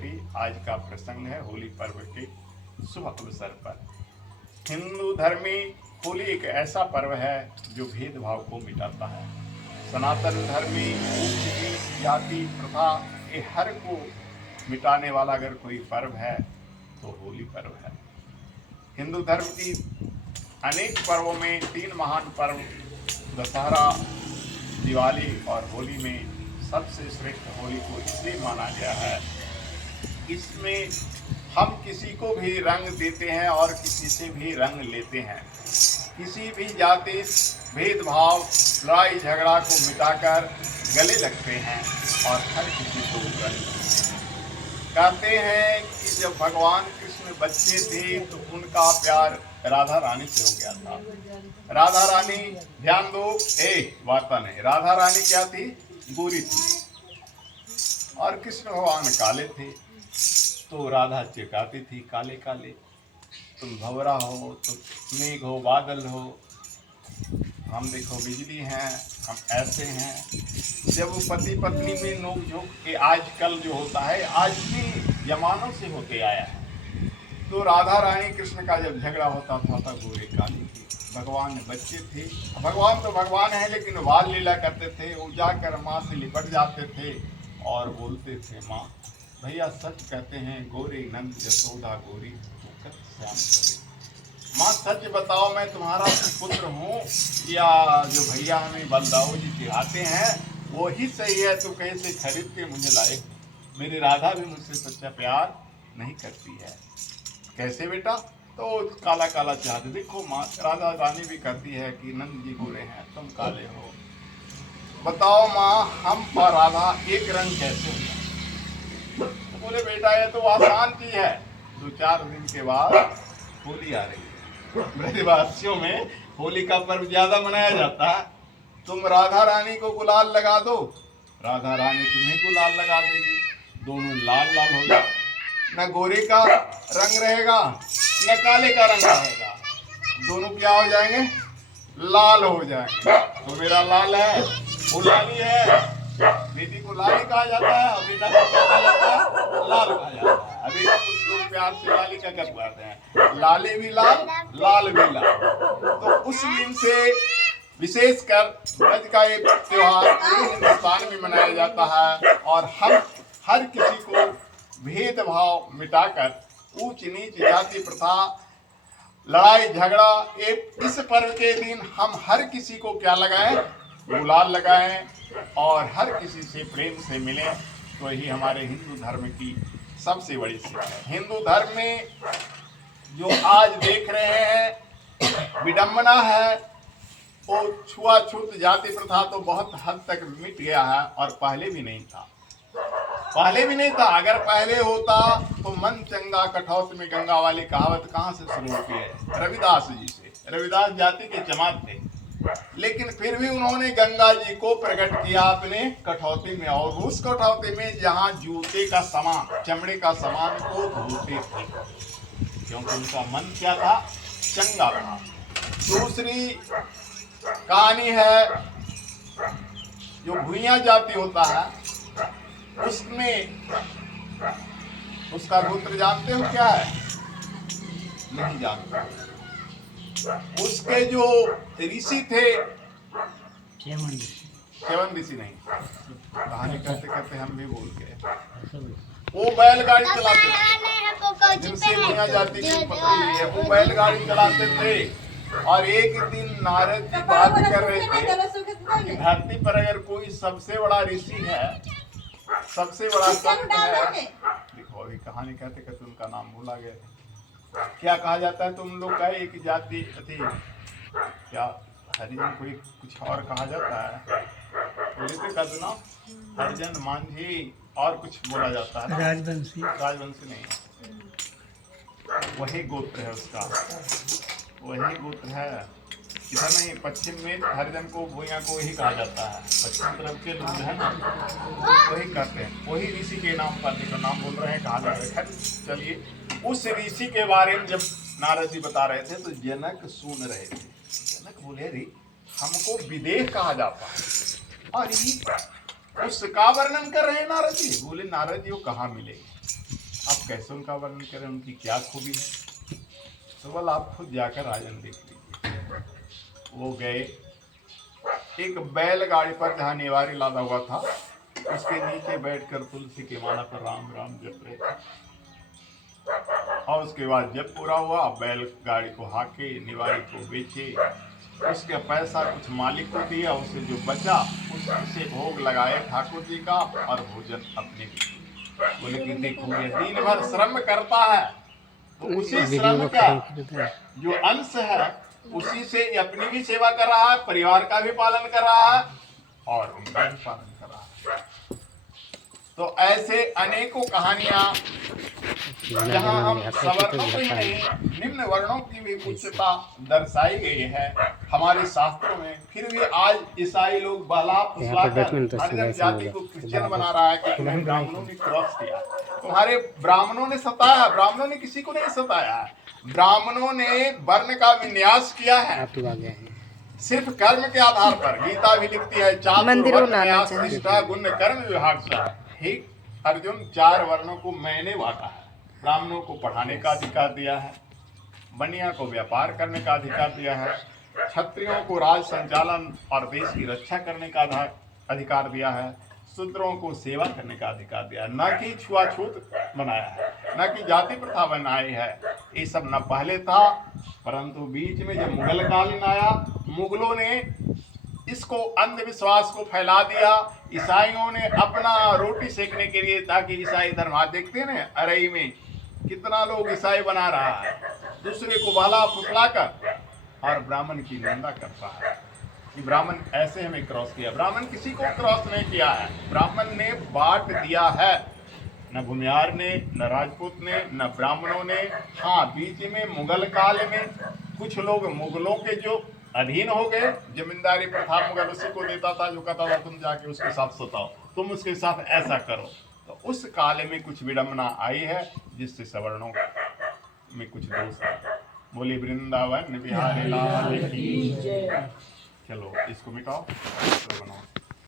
श्री आज का प्रसंग है होली पर्व के शुभ अवसर पर। हिंदू धर्म में होली एक ऐसा पर्व है जो भेदभाव को मिटाता है। सनातन धर्म में ऊंच नीच जाति प्रथा ये हर को मिटाने वाला अगर कोई पर्व है तो होली पर्व है। हिंदू धर्म की अनेक पर्वों में तीन महान पर्व दशहरा, दिवाली और होली में सबसे श्रेष्ठ होली को इसलिए माना गया है, इसमें हम किसी को भी रंग देते हैं और किसी से भी रंग लेते हैं। किसी भी जाति भेदभाव लड़ाई झगड़ा को मिटाकर गले लगते हैं और हर किसी को रंग कहते हैं कि जब भगवान कृष्ण बच्चे थे तो उनका प्यार राधा रानी से हो गया था। राधा रानी, ध्यान दो, वार्ता नहीं, राधा रानी क्या थी? गोरी थी और कृष्ण भगवान काले थे। तो राधा चिढ़ाती थी, काले काले, तुम भंवरा हो, तुम मेघ हो, बादल हो, हम देखो बिजली हैं, हम ऐसे हैं। जब वो पति पत्नी में नोक झोंक के आजकल जो होता है आज भी जमानों से होते आया है। तो राधा रानी कृष्ण का जब झगड़ा होता था गोरे काली थी, भगवान बच्चे थे। भगवान तो भगवान है लेकिन बाल लीला करते थे। वो जाकर माँ से लिपट जाते थे और बोलते थे, माँ भैया सच कहते हैं गोरे नंद यशोदा गोरी होकर श्याम करे। माँ सच बताओ मैं तुम्हारा पुत्र हूँ या जो भैया हमें बलदाऊ जी चिढ़ाते हैं वो ही सही है, तो कैसे खरीद के मुझे लाए? मेरी राधा भी मुझसे सच्चा प्यार नहीं करती है। कैसे बेटा? तो काला काला चाहते। देखो माँ राधा रानी भी कहती है कि नंद जी गोरे हैं, तुम काले हो, बताओ माँ हम और राधा एक रंग कैसे हो? तो बोले बेटा ये तो आसान चीज है। 2-4 दिन के बाद होली आ रही है। ब्रजवासियों में होली का पर्व ज्यादा मनाया जाता है। तुम राधा रानी को गुलाल लगा दो, राधा रानी तुम्हें गुलाल लगा देगी, दोनों लाल लाल हो जाए। न गोरे का रंग रहेगा न काले का रंग रहेगा, दोनों क्या हो जाएंगे? लाल हो जाएंगे। तो मेरा लाल है, वो लाली है। बेटी को लाली कहा जाता है और बेटा को क्या कहा जाता है? लाल कहा जाता है। अभी लोग प्यार से लाली का कर पाते हैं, लाले भी लाल, लाल भी लाल। तो उस दिन से विशेषकर ब्रज का ये त्योहार पूरे हिंदुस्तान में मनाया जाता है और हम हर किसी को भेदभाव मिटाकर ऊंच नीच जाति प्रथा लड़ाई झगड़ा इस पर्व के दिन हम हर किसी को क्या लगाएं? गुलाल लगाएं और हर किसी से प्रेम से मिलें। तो यही हमारे हिंदू धर्म की सबसे बड़ी सीख है। हिंदू धर्म में जो आज देख रहे हैं विडंबना है, वो छुआछूत जाति प्रथा तो बहुत हद तक मिट गया है और पहले भी नहीं था। अगर पहले होता तो मन चंगा कठौत में गंगा वाली कहावत कहाँ से शुरू होती है? रविदास जी से। रविदास जाति के चमार थे लेकिन फिर भी उन्होंने गंगा जी को प्रकट किया अपने कठौती में, और उस कठौती में जहाँ जूते का सामान, चमड़े का सामान को धोते थे क्योंकि उनका मन क्या था? चंगा था। दूसरी कहानी है जो भुइया जाति होता है उसमें उसका गोत्र जानते हो क्या है? नहीं जानते। उसके जो ऋषि थे, चवन ऋषि नहीं, कहानी करते करते हम भी भूल गए। वो बैलगाड़ी चलाते थे, जिनसे भुइया जाति की पकड़ी हुई है, वो बैलगाड़ी चलाते थे। और एक दिन नारद जी बात कर रहे थे कि धरती पर अगर कोई सबसे बड़ा ऋषि है, सबसे बड़ा संत है, देखो अभी कहानी कहते कहते उनका नाम भूला गया। क्या कहा जाता है? तुम लोग का एक जाति थी क्या? हरिजन कोई कुछ और कहा जाता है? बोले का नाम हरिजन, मांझी और कुछ बोला जाता है। राजवंशी नहीं, वही गोत्र है उसका, वही गोत्र है। इधर नहीं, पश्चिम में हरिजन को भुइया को वही कहा जाता है। पश्चिम तरफ के लोग है ना वही कहते हैं, वही ऋषि के नाम पर देखो नाम बोल रहे हैं, कहा जा रहा है। चलिए उस ऋषि के बारे में जब नारद जी बता रहे थे तो जनक सुन रहे थे। जनक बोले रे हमको विदेह कहा जाता है और ये उसका वर्णन कर रहे हैं नारद जी। बोले नारद जी वो कहाँ मिलेगी, आप कैसे उनका वर्णन करें, उनकी क्या खूबी है। तो बोला आप खुद जाकर राजन देख लीजिए। वो गए, एक बैलगाड़ी पर जहाँ निवारी लादा हुआ था उसके नीचे बैठकर तुलसी के माला पर राम राम जप रहे थे। और उसके बाद जब पूरा हुआ बैलगाड़ी को हाके, निवारी को बेचे, उसके पैसा कुछ मालिक को दिया, उससे जो बचा उससे भोग लगाए ठाकुर जी का और भोजन अपने भी। बोले कि देखो ये दिन भर श्रम करता है तो उसी श्रम का जो अंश है उसी से अपनी भी सेवा कर रहा है, परिवार का भी पालन कर रहा है और उनका भी पालन कर रहा है। तो ऐसे अनेकों कहानियां जहां हम सवर्णों की नहीं निम्न वर्णों की भी उच्चता दर्शाई गई है हमारे शास्त्रों में। फिर भी आज ईसाई लोग बहला फुसलाकर हर जाति को क्रिश्चियन बना रहा है कि ब्राह्मणों ने क्रॉस किया। तुम्हारे ब्राह्मणों ने सताया, ब्राह्मणों ने किसी को नहीं सताया है। ब्राह्मणों ने वर्ण का विन्यास किया है सिर्फ कर्म के आधार पर। गीता भी लिखती है चातुर्वर्ण्य निष्ठा गुण कर्म विभाग से। हे अर्जुन, 4 वर्णों को मैंने बांटा है। ब्राह्मणों को पढ़ाने का अधिकार दिया है, बनिया को व्यापार करने का अधिकार दिया है, क्षत्रियों को राज संचालन और देश की रक्षा करने का अधिकार दिया है, शूद्रों को सेवा करने का अधिकार दिया है। न कि छुआछूत बनाया है, न कि जाति प्रथा बनाई है। ये सब न पहले था, परंतु बीच में जब मुगल कालीन आया, मुगलों ने इसको अंधविश्वास को फैला दिया। ईसाइयों ने अपना रोटी सेकने के लिए, ताकि ईसाई धर्म, आज देखते हैं ना अरई में कितना लोग ईसाई बना रहा है, दूसरे को भला फुसला कर और ब्राह्मण की निंदा करता है कि ब्राह्मण ऐसे हमें क्रॉस किया। ब्राह्मण किसी को क्रॉस नहीं किया है, ब्राह्मण ने बांट दिया है, न भूमिहार ने, न राजपूत ने, न ब्राह्मणों ने। हाँ, बीच में मुगल काल में कुछ लोग मुगलों के जो अधीन हो गए, जमींदारी प्रथा मुगल उसी को देता था जो कहता था तुम जाके उसके साथ सताओ, तुम उसके साथ ऐसा करो। तो उस काल में कुछ विडंबना आई है जिससे सवर्णों में कुछ दोष है। बोली वृंदावन बिहारी लाल की। चलो इसको मिटाओ, तो बनाओ।